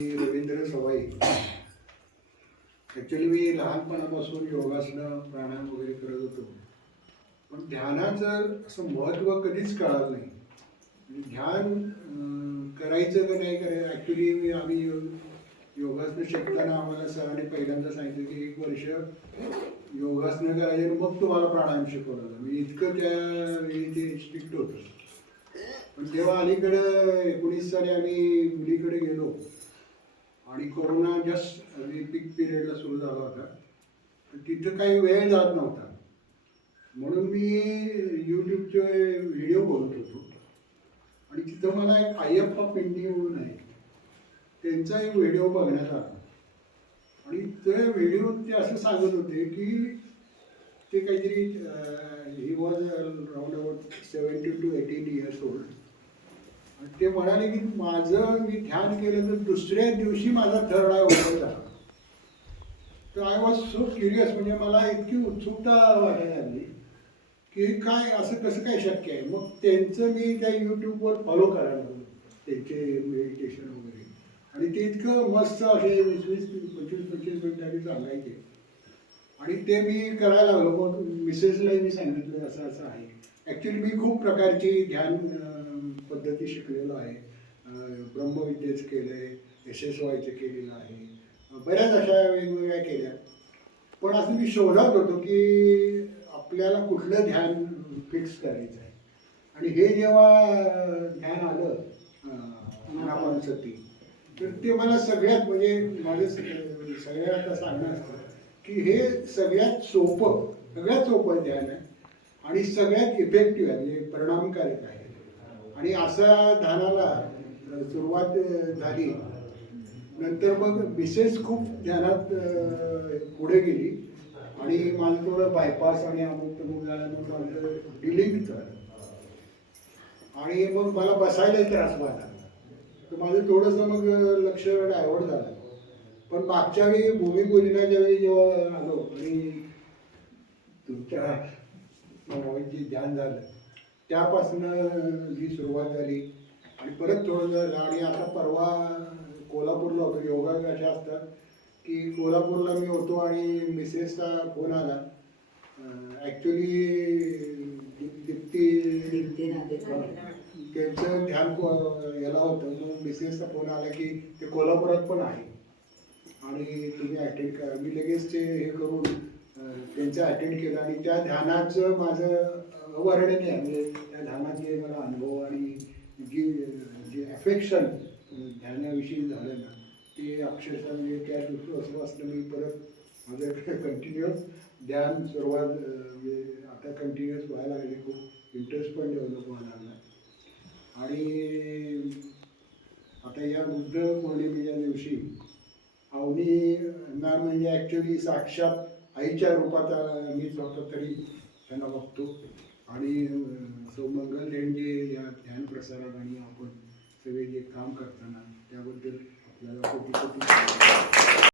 मी रवींद्र सवाई. Actually मी लहानपणापासून योगासनं प्राणायाम वगैरे करत होतो. पण ध्यानाचं असं महत्त्व कधीच कळालं नाही. म्हणजे ध्यान करायचं का नाही करायचं ॲक्च्युली मी आम्ही योगासनं शिकताना आम्हाला सरांनी पहिल्यांदा सांगितलं की एक वर्ष योगासनं करायचे आणि मग तुम्हाला प्राणायाम शिकवलं जातं. मी इतकं त्यावेळी ते स्ट्रिक्ट होतं. पण जेव्हा अलीकडं एकोणीस साली आम्ही मुलीकडे गेलो आणि कोरोना जस्ट पीक पिरियडला सुरू झाला होता. तिथं काही वेळ जात नव्हता. म्हणून मी यूट्यूबचे व्हिडिओ बघत होतो. आणि तिथं मला एक अय्यप्पा पिंडी म्हणून आहे. त्यांचा एक व्हिडिओ बघण्यात आला आणि ते व्हिडिओ ते असं सांगत होते की ते काहीतरी he was round about seventy two eighteen years old ते म्हणाले की माझं मी ध्यान केलं तर दुसऱ्या दिवशी माझा थरडा आय झाला. तर आय वॉज सो क्युरियस म्हणजे मला इतकी उत्सुकता वाटायला लागली की काय असं कसं काय शक्य आहे? मग त्यांचं मी त्या यूट्यूबवर फॉलो करायला लागलो. त्यांचे मेडिटेशन वगैरे. आणि ते इतकं मस्त असे वीस वीस पंचवीस पंचवीस मिनिटांनी सांगायचे आणि ते मी करायला लागलो. मग मिसेसलाही मी सांगितलं असं असं आहे. ॲक्च्युली मी खूप प्रकारची ध्यान अं, आहे. ब्रह्मविद्येचं केलं आहे एस एस वायचं केलेलं आहे. बऱ्याच अशा वेगवेगळ्या केल्या. पण असं मी शोधत होतो की आपल्याला कुठलं ध्यान फिक्स करायचं आहे? आणि हे जेव्हा ध्यान आलं अं, तर ते मला सगळ्यात म्हणजे माझं सगळ्यात असं सांगणं असतं की हे सगळ्यात सोपं सगळ्यात सोपं ध्यान आहे आणि सगळ्यात इफेक्टिव्ह आहे म्हणजे परिणामकारक आहे. आणि असा ध्यानाला सुरुवात झाली. नंतर मग मिसेस खूप ध्यानात पुढे गेली. आणि माझं थोडं बायपास आणि अमुक तमुक झालं माझं डिलिंग झालं. आणि मग मला बसायलाही त्रास व्हायला लागला तर माझं थोडंसं मग लक्ष डायव्हर्ट झालं. पण मागच्या वेळी भूमिपूजनाच्या वेळी जेव्हा आलो आणि तुमच्या जे ध्यान झालं त्यापासनं जी सुरुवात झाली. आणि परत थोडं आणि आता परवा कोल्हापूरला होतो. योगा अशा असतात की कोल्हापूरला मी होतो आणि मिसेसचा फोन आला. ॲक्च्युली दीप्ती. त्यांचं ध्यान को- याला होतं. मग मिसेसचा फोन आला की ते कोल्हापुरात पण आहे. आणि तुम्ही अटेंड करा. मी लगेच ते हे करून त्यांचं अटेंड केलं आणि त्या ध्यानाचं माझं अवर्णनीय आहे. म्हणजे त्या ध्यानाचे मला अनुभव आणि जी जे अफेक्शन ध्यानाविषयी झालं ना ते अक्षरशः म्हणजे त्या असलं मी परत माझं कंटिन्युअस ध्यान सुरुवात म्हणजे आता कंटिन्युअस व्हायला लागले खूप इंटरेस्ट पण डेव्हलप व्हायला लागला. आणि आता या बुद्ध पौर्णिमेच्या दिवशी अवनी मॅम म्हणजे ॲक्च्युली साक्षात आईच्या रूपात अं, मी तरी त्यांना बघतो आणि तो सौ मंगल जे या ध्यान प्रसारात आणि आपण सगळे जे काम करताना त्याबद्दल आपल्याला कोटी कोटी